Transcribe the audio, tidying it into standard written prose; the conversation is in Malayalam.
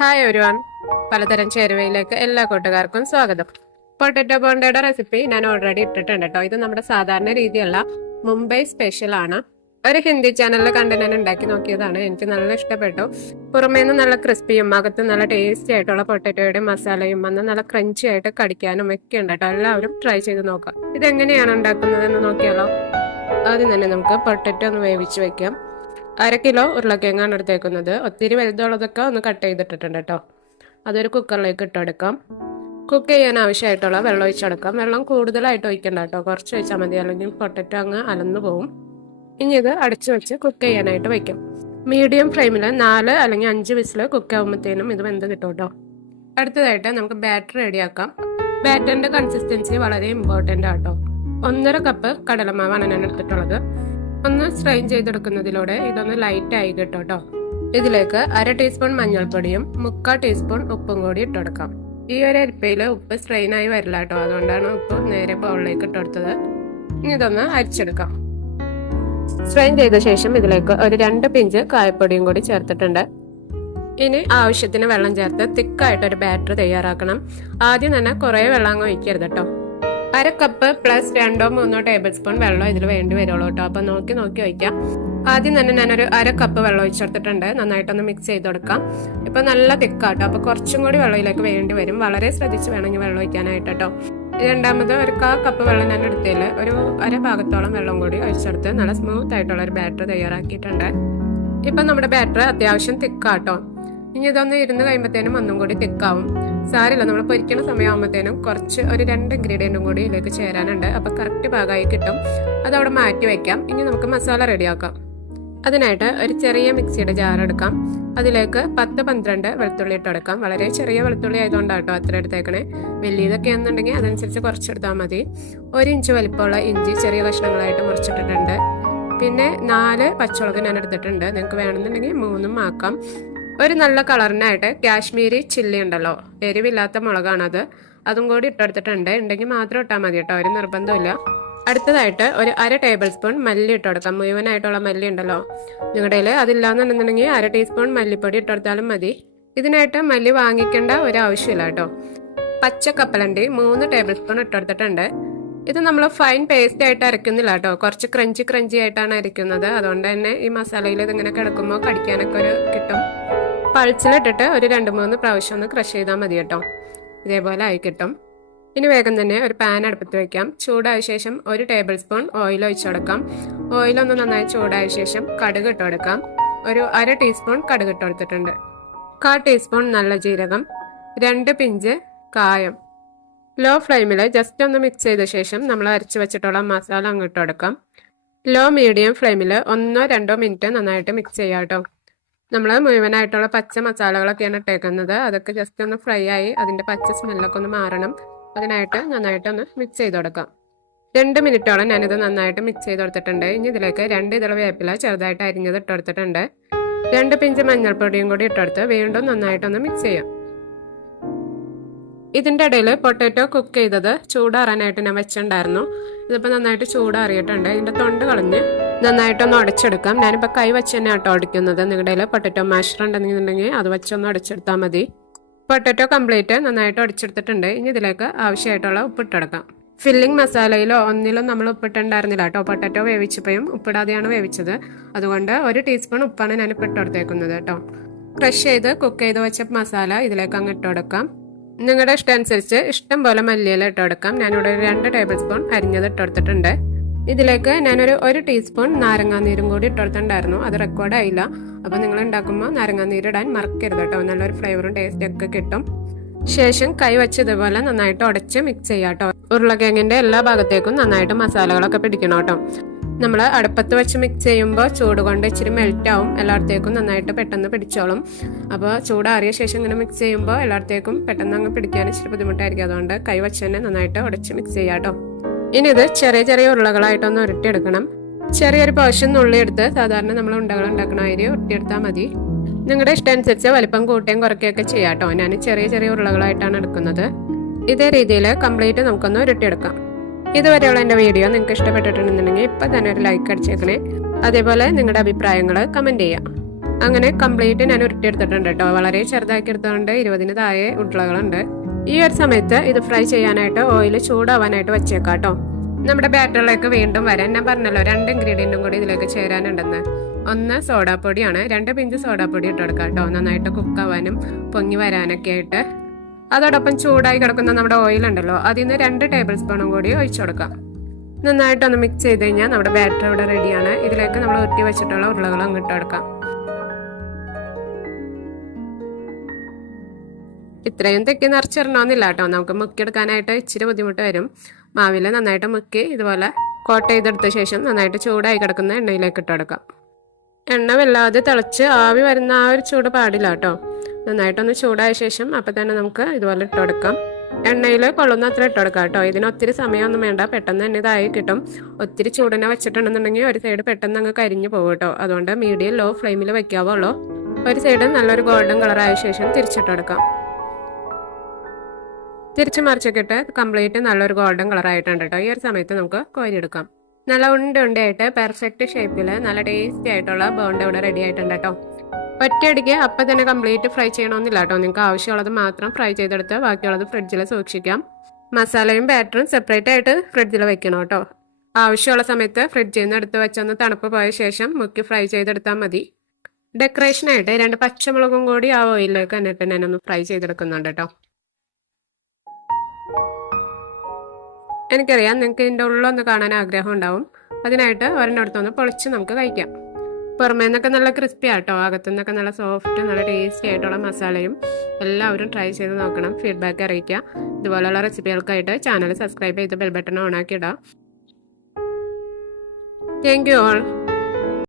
ഹായ് എവരിവൺ, പലതരം ചേരുവയിലേക്ക് എല്ലാ കൂട്ടുകാർക്കും സ്വാഗതം. പൊട്ടറ്റോ ബോണ്ടയുടെ റെസിപ്പി ഞാൻ ഓൾറെഡി ഇട്ടിട്ടുണ്ട് കേട്ടോ. ഇത് നമ്മുടെ സാധാരണ രീതിയല്ല, മുംബൈ സ്പെഷ്യൽ ആണ്. ഒരു ഹിന്ദി ചാനലിൽ കണ്ട് ഞാൻ ഉണ്ടാക്കി നോക്കിയതാണ്. എനിക്ക് നല്ല ഇഷ്ടപ്പെട്ടു. പുറമേന്ന് നല്ല ക്രിസ്പിയും അകത്ത് നല്ല ടേസ്റ്റി ആയിട്ടുള്ള പൊട്ടറ്റോയുടെ മസാലയും വന്ന് നല്ല ക്രഞ്ചി ആയിട്ട് കടിക്കാനും ഒക്കെ ഉണ്ട് കേട്ടോ. എല്ലാവരും ട്രൈ ചെയ്ത് നോക്കാം. ഇതെങ്ങനെയാണ് ഉണ്ടാക്കുന്നതെന്ന് നോക്കിയാലോ. ആദ്യം തന്നെ നമുക്ക് പൊട്ടറ്റോ ഒന്ന് വേവിച്ച് വെക്കാം. 1/2 കിലോ ഉരുളക്കിഴങ്ങാണ് എടുത്തേക്കുന്നത്. ഒത്തിരി വലുതുള്ളതൊക്കെ ഒന്ന് കട്ട് ചെയ്തിട്ടിട്ടുണ്ട് കേട്ടോ. അതൊരു കുക്കറിലേക്ക് ഇട്ടെടുക്കാം. കുക്ക് ചെയ്യാൻ ആവശ്യമായിട്ടുള്ള വെള്ളം ഒഴിച്ചെടുക്കാം. വെള്ളം കൂടുതലായിട്ട് ഒഴിക്കണ്ട കേട്ടോ, കുറച്ച് ഒഴിച്ചാൽ മതി, അല്ലെങ്കിൽ പൊട്ടറ്റോ അങ്ങ് അലന്നു പോവും. ഇനി ഇത് അടച്ചു വെച്ച് കുക്ക് ചെയ്യാനായിട്ട് വയ്ക്കാം. മീഡിയം ഫ്ലെയിമിൽ 4 അല്ലെങ്കിൽ 5 വിസിൽ കുക്ക് ആകുമ്പോഴത്തേനും ഇത് വെന്ത് കിട്ടും കേട്ടോ. അടുത്തതായിട്ട് നമുക്ക് ബാറ്റർ റെഡിയാക്കാം. ബാറ്ററിന്റെ കൺസിസ്റ്റൻസി വളരെ ഇമ്പോർട്ടൻ്റ് ആട്ടോ. 1.5 കപ്പ് കടലമാവാണ് ഞാൻ എടുത്തിട്ടുള്ളത്. ഒന്ന് സ്ട്രെയിൻ ചെയ്തെടുക്കുന്നതിലൂടെ ഇതൊന്ന് ലൈറ്റ് ആയി കിട്ടും കേട്ടോ. ഇതിലേക്ക് 1/2 ടീസ്പൂൺ മഞ്ഞൾപ്പൊടിയും 3/4 ടീസ്പൂൺ ഉപ്പും കൂടി ഇട്ടെടുക്കാം. ഈ ഒരു അരിപ്പയിൽ ഉപ്പ് സ്ട്രെയിൻ ആയി വരില്ല കേട്ടോ, അതുകൊണ്ടാണ് ഉപ്പ് നേരെ ബൗളിലേക്ക് ഇട്ടെടുത്തത്. ഇനി ഇതൊന്ന് അരിച്ചെടുക്കാം. സ്ട്രെയിൻ ചെയ്ത ശേഷം ഇതിലേക്ക് ഒരു 2 പിഞ്ച് കായപ്പൊടിയും കൂടി ചേർത്തിട്ടുണ്ട്. ഇനി ആവശ്യത്തിന് വെള്ളം ചേർത്ത് തിക്കായിട്ടൊരു ബാറ്റർ തയ്യാറാക്കണം. ആദ്യം തന്നെ കുറേ വെള്ളം അങ്ങ് ഒഴിക്കരുത് കേട്ടോ. 1/2 കപ്പ് പ്ലസ് 2-3 ടേബിൾ സ്പൂൺ വെള്ളം ഇതിൽ വേണ്ടി വരുള്ളൂ കേട്ടോ. അപ്പൊ നോക്കി ഒഴിക്കാം. ആദ്യം തന്നെ ഞാനൊരു 1/2 കപ്പ് വെള്ളം ഒഴിച്ചെടുത്തിട്ടുണ്ട്. നന്നായിട്ടൊന്ന് മിക്സ് ചെയ്ത് കൊടുക്കാം. ഇപ്പൊ നല്ല തിക്കാട്ടോ, അപ്പൊ കുറച്ചും കൂടി വെള്ളം ഇതിലേക്ക് വേണ്ടി വരും. വളരെ ശ്രദ്ധിച്ച് വേണമെങ്കിൽ വെള്ളം ഒഴിക്കാനായിട്ട് കേട്ടോ. രണ്ടാമത് ഒരു 1/4 കപ്പ് വെള്ളം ഞാൻ എടുത്തതിൽ ഒരു 1/2 ഭാഗത്തോളം വെള്ളം കൂടി ഒഴിച്ചെടുത്ത് നല്ല സ്മൂത്ത് ആയിട്ടുള്ള ഒരു ബാറ്റർ തയ്യാറാക്കിയിട്ടുണ്ട്. ഇപ്പൊ നമ്മുടെ ബാറ്റർ അത്യാവശ്യം തിക്കാട്ടോ. ഇനി ഇതൊന്ന് ഇരുന്ന് കഴിയുമ്പോഴത്തേനും ഒന്നും കൂടി തിക്കാവും. സാരില്ല, നമ്മൾ പൊരിക്കുന്ന സമയമാകുമ്പോഴത്തേനും കുറച്ച് ഒരു 2 ഇൻഗ്രീഡിയൻറ്റും കൂടി ഇതിലേക്ക് ചേരാനുണ്ട്. അപ്പോൾ കറക്റ്റ് ഭാഗമായി കിട്ടും. അതവിടെ മാറ്റി വയ്ക്കാം. ഇനി നമുക്ക് മസാല റെഡിയാക്കാം. അതിനായിട്ട് ഒരു ചെറിയ മിക്സിയുടെ ജാർ എടുക്കാം. അതിലേക്ക് 10-12 വെളുത്തുള്ളി ഇട്ടെടുക്കാം. വളരെ ചെറിയ വെളുത്തുള്ളി ആയതുകൊണ്ടാണ് കേട്ടോ അത്ര എടുത്തേക്കണേ. വലിയതൊക്കെ ആണെന്നുണ്ടെങ്കിൽ അതനുസരിച്ച് കുറച്ചെടുത്താൽ മതി. 1 ഇഞ്ച് വലിപ്പമുള്ള ഇഞ്ചി ചെറിയ കഷ്ണങ്ങളായിട്ട് മുറിച്ചിട്ടിട്ടുണ്ട്. പിന്നെ 4 പച്ചമുളക് ഞാൻ എടുത്തിട്ടുണ്ട്. നിങ്ങൾക്ക് വേണമെന്നുണ്ടെങ്കിൽ 3 ആക്കാം. ഒരു നല്ല കളറിനായിട്ട് കാശ്മീരി ചില്ലി ഉണ്ടല്ലോ, എരിവില്ലാത്ത മുളകാണത്, അതും കൂടി ഇട്ടെടുത്തിട്ടുണ്ട്. ഉണ്ടെങ്കിൽ മാത്രം ഇട്ടാൽ മതി കേട്ടോ, ഒരു നിർബന്ധമില്ല. അടുത്തതായിട്ട് ഒരു 1/2 ടേബിൾ സ്പൂൺ മല്ലി ഇട്ടെടുക്കാം. മുഴുവനായിട്ടുള്ള മല്ലി ഉണ്ടല്ലോ, നിങ്ങളുടെ കയ്യിൽ അതില്ലാന്നുണ്ടെന്നുണ്ടെങ്കിൽ 1/2 ടീസ്പൂൺ മല്ലിപ്പൊടി ഇട്ടെടുത്താലും മതി. ഇതിനായിട്ട് മല്ലി വാങ്ങിക്കേണ്ട ഒരു ആവശ്യമില്ല കേട്ടോ. പച്ച കപ്പലണ്ടി 3 ടേബിൾ സ്പൂൺ ഇട്ടെടുത്തിട്ടുണ്ട്. ഇത് നമ്മൾ ഫൈൻ പേസ്റ്റ് ആയിട്ട് അരയ്ക്കുന്നില്ല കേട്ടോ, കുറച്ച് ക്രഞ്ചി ആയിട്ടാണ് അരയ്ക്കുന്നത്. അതുകൊണ്ട് തന്നെ ഈ മസാലയിൽ ഇതിങ്ങനെ കിടക്കുമ്പോൾ കടിക്കാനൊക്കെ ഒരു കിട്ടും. പൾസിലിട്ടിട്ട് ഒരു 2-3 പ്രാവശ്യം ഒന്ന് ക്രഷ് ചെയ്താൽ മതി കേട്ടോ. ഇതേപോലെ ആയി കിട്ടും. ഇനി വേഗം തന്നെ ഒരു പാൻ അടുപ്പത്ത് വയ്ക്കാം. ചൂടായ ശേഷം 1 ടേബിൾ സ്പൂൺ ഓയിൽ ഒഴിച്ചെടുക്കാം. ഓയിലൊന്ന് നന്നായി ചൂടായ ശേഷം കടുക് ഇട്ടെടുക്കാം. ഒരു 1/2 ടീസ്പൂൺ കടുക് ഇട്ടെടുത്തിട്ടുണ്ട്. 1/4 ടീസ്പൂൺ നല്ല ജീരകം, 2 പിഞ്ച് കായം. ലോ ഫ്ലെയിമിൽ ജസ്റ്റ് ഒന്ന് മിക്സ് ചെയ്ത ശേഷം നമ്മൾ അരച്ച് വെച്ചിട്ടുള്ള മസാല അങ്ങോട്ട് എടുക്കാം. ലോ മീഡിയം ഫ്ലെയിമിൽ 1-2 മിനിറ്റ് നന്നായിട്ട് മിക്സ് ചെയ്യാം കേട്ടോ. നമ്മൾ മുഴുവനായിട്ടുള്ള പച്ച മസാലകളൊക്കെയാണ് ഇട്ടേക്കുന്നത്. അതൊക്കെ ജസ്റ്റ് ഒന്ന് ഫ്രൈ ആയി അതിൻ്റെ പച്ച സ്മെല്ലൊക്കെ ഒന്ന് മാറണം. അതിനായിട്ട് നന്നായിട്ടൊന്ന് മിക്സ് ചെയ്ത് കൊടുക്കാം. 2 മിനിറ്റോളം ഞാനിത് നന്നായിട്ട് മിക്സ് ചെയ്ത് കൊടുത്തിട്ടുണ്ട്. ഇനി ഇതിലേക്ക് 2 ഇതള വേപ്പില ചെറുതായിട്ട് അരിഞ്ഞത് ഇട്ടെടുത്തിട്ടുണ്ട്. 2 പിഞ്ച് മഞ്ഞൾപ്പൊടിയും കൂടി ഇട്ടെടുത്ത് വീണ്ടും നന്നായിട്ടൊന്ന് മിക്സ് ചെയ്യാം. ഇതിൻ്റെ ഇടയിൽ പൊട്ടാറ്റോ കുക്ക് ചെയ്തത് ചൂടാറാനായിട്ട് ഞാൻ വെച്ചിട്ടുണ്ടായിരുന്നു. ഇതിപ്പോൾ നന്നായിട്ട് ചൂടാറിയിട്ടുണ്ട്. ഇതിൻ്റെ തൊണ്ട് കളഞ്ഞ് നന്നായിട്ടൊന്ന് ഉടച്ചെടുക്കാം. ഞാനിപ്പോൾ കൈ വെച്ച് തന്നെ ആട്ടോ ഉടയ്ക്കുന്നത്. നിങ്ങളുടെ കയ്യിൽ പൊട്ടാറ്റോ മാഷർ ഉണ്ടെന്നുണ്ടെങ്കിൽ അത് വെച്ചൊന്ന് ഉടച്ചെടുത്താൽ മതി. പൊട്ടാറ്റോ കംപ്ലീറ്റ് നന്നായിട്ട് ഉടച്ചെടുത്തിട്ടുണ്ട്. ഇനി ഇതിലേക്ക് ആവശ്യമായിട്ടുള്ള ഉപ്പിട്ടെടുക്കാം. ഫില്ലിംഗ് മസാലയിലോ ഒന്നിലും നമ്മൾ ഉപ്പിട്ടുണ്ടായിരുന്നില്ല കേട്ടോ. പൊട്ടാറ്റോ വേവിച്ചപ്പോഴും ഉപ്പിടാതെയാണ് വേവിച്ചത്. അതുകൊണ്ട് 1 ടീസ്പൂൺ ഉപ്പാണ് ഞാനിപ്പോൾ ഇട്ടെടുത്തേക്കുന്നത് കേട്ടോ. ക്രഷ് ചെയ്ത് കുക്ക് ചെയ്ത് വെച്ച മസാല ഇതിലേക്ക് അങ്ങ് ഇട്ടെടുക്കാം. നിങ്ങളുടെ ഇഷ്ടം അനുസരിച്ച് ഇഷ്ടം പോലെ മല്ലിയില ഇട്ടെടുക്കാം. ഞാനിവിടെ 2 ടേബിൾ സ്പൂൺ അരിഞ്ഞത് ഇട്ടെടുത്തിട്ടുണ്ട്. ഇതിലേക്ക് ഞാനൊരു 1 ടീസ്പൂൺ നാരങ്ങാനീരും കൂടി ഇട്ടെടുത്തിട്ടുണ്ടായിരുന്നു. അത് റെക്കോർഡായില്ല. അപ്പോൾ നിങ്ങൾ ഉണ്ടാക്കുമ്പോൾ നാരങ്ങാനീര് ഇടാൻ മറക്കരുത് കേട്ടോ, നല്ലൊരു ഫ്ലേവറും ടേസ്റ്റും ഒക്കെ കിട്ടും. ശേഷം കൈ വെച്ച് ഇതുപോലെ നന്നായിട്ട് ഉടച്ച് മിക്സ് ചെയ്യാം കേട്ടോ. ഉരുളക്കിഴങ്ങിൻ്റെ എല്ലാ ഭാഗത്തേക്കും നന്നായിട്ട് മസാലകളൊക്കെ പിടിക്കണം കേട്ടോ. നമ്മൾ അടുപ്പത്ത് വെച്ച് മിക്സ് ചെയ്യുമ്പോൾ ചൂട് കൊണ്ട് ഇച്ചിരി മെൽറ്റ് ആവും. എല്ലായിടത്തേക്കും നന്നായിട്ട് പെട്ടെന്ന് പിടിച്ചോളും. അപ്പോൾ ചൂടാറിയ ശേഷം ഇങ്ങനെ മിക്സ് ചെയ്യുമ്പോൾ എല്ലായിടത്തേക്കും പെട്ടെന്ന് അങ്ങ് പിടിക്കാൻ ഇച്ചിരി ബുദ്ധിമുട്ടായിരിക്കും. അതുകൊണ്ട് കൈ വെച്ച് തന്നെ നന്നായിട്ട് ഉടച്ച് മിക്സ് ചെയ്യാം കേട്ടോ. ഇനി ഇത് ചെറിയ ഉരുളകളായിട്ടൊന്ന് ഉരുട്ടിയെടുക്കണം. ചെറിയൊരു പോർഷൻ നുള്ളിയെടുത്ത് സാധാരണ നമ്മൾ ഉണ്ടകൾ ഉണ്ടാക്കണ അരി ഉരുട്ടിയെടുത്താൽ മതി. നിങ്ങളുടെ ഇഷ്ടം അനുസരിച്ച് വലിപ്പം കൂട്ടുകയും കുറയ്ക്കുകയൊക്കെ ചെയ്യാം കേട്ടോ. ഞാൻ ചെറിയ ഉരുളകളായിട്ടാണ് എടുക്കുന്നത്. ഇതേ രീതിയിൽ കംപ്ലീറ്റ് നമുക്കൊന്ന് ഉരുട്ടിയെടുക്കാം. ഇതുവരെയുള്ള എൻ്റെ വീഡിയോ നിങ്ങൾക്ക് ഇഷ്ടപ്പെട്ടിട്ടുണ്ടെന്നുണ്ടെങ്കിൽ ഇപ്പം തന്നെ ഒരു ലൈക്ക് അടിച്ചേക്കണേ. അതേപോലെ നിങ്ങളുടെ അഭിപ്രായങ്ങൾ കമൻറ്റ് ചെയ്യാം. അങ്ങനെ കംപ്ലീറ്റ് ഞാൻ ഉരുട്ടിയെടുത്തിട്ടുണ്ട് കേട്ടോ. വളരെ ചെറുതാക്കി എടുത്തുകൊണ്ട് 20 താഴെ ഉരുളകളുണ്ട്. ഈ ഒരു സമയത്ത് ഇത് ഫ്രൈ ചെയ്യാനായിട്ട് ഓയിൽ ചൂടാവാനായിട്ട് വെച്ചേക്കാം കേട്ടോ. നമ്മുടെ ബാറ്ററിലേക്ക് വീണ്ടും വരാൻ ഞാൻ പറഞ്ഞല്ലോ 2 ഇൻഗ്രീഡിയൻറ്റും കൂടി ഇതിലേക്ക് ചേരാനുണ്ടെന്ന്. ഒന്ന് സോഡാപ്പൊടിയാണ്, 2 പിഞ്ച് സോഡാപ്പൊടി ഇട്ട് കൊടുക്കാം കേട്ടോ, നന്നായിട്ട് കുക്കാവാനും പൊങ്ങി വരാനൊക്കെ ആയിട്ട്. അതോടൊപ്പം ചൂടായി കിടക്കുന്ന നമ്മുടെ ഓയിൽ ഉണ്ടല്ലോ, അതിൽ നിന്ന് 2 ടേബിൾ സ്പൂണും കൂടി ഒഴിച്ചു കൊടുക്കാം. നന്നായിട്ടൊന്ന് മിക്സ് ചെയ്ത് കഴിഞ്ഞാൽ നമ്മുടെ ബാറ്റർ ഇവിടെ റെഡിയാണ്. ഇതിലേക്ക് നമ്മൾ ഉരുട്ടി വെച്ചിട്ടുള്ള ഉരുളകൾ അങ്ങോട്ട് എടുക്കാം. ഇത്രയും തെക്കി നിറച്ചിടണമെന്നില്ല കേട്ടോ, നമുക്ക് മുക്കിയെടുക്കാനായിട്ട് ഇച്ചിരി ബുദ്ധിമുട്ട് വരും. മാവിൽ നന്നായിട്ട് മുക്കി ഇതുപോലെ കോട്ട് ചെയ്തെടുത്ത ശേഷം നന്നായിട്ട് ചൂടായി കിടക്കുന്ന എണ്ണയിലേക്ക് ഇട്ടെടുക്കാം. എണ്ണ വല്ലാതെ തിളച്ച് ആവി വരുന്ന ആ ഒരു ചൂട് പാടില്ല കേട്ടോ. നന്നായിട്ടൊന്ന് ചൂടായ ശേഷം അപ്പം തന്നെ നമുക്ക് ഇതുപോലെ ഇട്ടെടുക്കാം. എണ്ണയിൽ കൊള്ളുന്ന അത്ര ഇട്ടെടുക്കാം കേട്ടോ. ഇതിന് ഒത്തിരി സമയമൊന്നും വേണ്ട, പെട്ടെന്ന് തന്നെ ഇതായി കിട്ടും. ഒത്തിരി ചൂടിനെ വെച്ചിട്ടുണ്ടെന്നുണ്ടെങ്കിൽ ഒരു സൈഡ് പെട്ടെന്ന് അങ്ങ് കരിഞ്ഞു പോകും കേട്ടോ. അതുകൊണ്ട് മീഡിയം ലോ ഫ്ലെയിമിൽ വെക്കാവുള്ളൂ. ഒരു സൈഡ് നല്ലൊരു ഗോൾഡൻ കളറായ ശേഷം തിരിച്ചിട്ടെടുക്കാം. തിരിച്ച് മറിച്ചൊക്കെ ഇട്ട് കംപ്ലീറ്റ് നല്ലൊരു ഗോൾഡൻ കളറായിട്ടുണ്ട് കേട്ടോ. ഈ ഒരു സമയത്ത് നമുക്ക് കോരിയെടുക്കാം. നല്ല ഉണ്ടയായിട്ട് പെർഫെക്റ്റ് ഷേപ്പിൽ നല്ല ടേസ്റ്റി ആയിട്ടുള്ള ബോണ്ട ഇവിടെ റെഡി ആയിട്ടുണ്ട് കേട്ടോ. ഒറ്റയടിക്ക് അപ്പം തന്നെ കംപ്ലീറ്റ് ഫ്രൈ ചെയ്യണമെന്നില്ല കേട്ടോ. നിങ്ങൾക്ക് ആവശ്യമുള്ളത് മാത്രം ഫ്രൈ ചെയ്തെടുത്ത് ബാക്കിയുള്ളത് ഫ്രിഡ്ജിൽ സൂക്ഷിക്കാം. മസാലയും ബാറ്ററും സെപ്പറേറ്റ് ആയിട്ട് ഫ്രിഡ്ജിൽ വെക്കണം കേട്ടോ. ആവശ്യമുള്ള സമയത്ത് ഫ്രിഡ്ജിൽ നിന്ന് എടുത്ത് വെച്ചൊന്ന് തണുപ്പ് പോയ ശേഷം മുക്കി ഫ്രൈ ചെയ്തെടുത്താൽ മതി. ഡെക്കറേഷനായിട്ട് 2 പച്ചമുളകും കൂടി ആ ഓയിലിലേക്ക് എന്നിട്ട് ഞാനൊന്ന് ഫ്രൈ ചെയ്തെടുക്കുന്നുണ്ട് കേട്ടോ. എനിക്കറിയാം നിങ്ങൾക്ക് ഇതിൻ്റെ ഉള്ളൊന്ന് കാണാൻ ആഗ്രഹം ഉണ്ടാവും. അതിനായിട്ട് ഒരെണ്ണടുത്തൊന്ന് പൊളിച്ച് നമുക്ക് കഴിക്കാം. പുറമേ നിന്നൊക്കെ നല്ല ക്രിസ്പി ആട്ടോ, അകത്തുനിന്നൊക്കെ നല്ല സോഫ്റ്റ് നല്ല ടേസ്റ്റി ആയിട്ടുള്ള മസാലയും. എല്ലാവരും ട്രൈ ചെയ്ത് നോക്കണം, ഫീഡ്ബാക്ക് അറിയിക്കുക. ഇതുപോലുള്ള റെസിപ്പികൾക്കായിട്ട് ചാനൽ സബ്സ്ക്രൈബ് ചെയ്ത് ബെൽ ബട്ടൺ ഓൺ ആക്കി ഇടാം. Thank you all.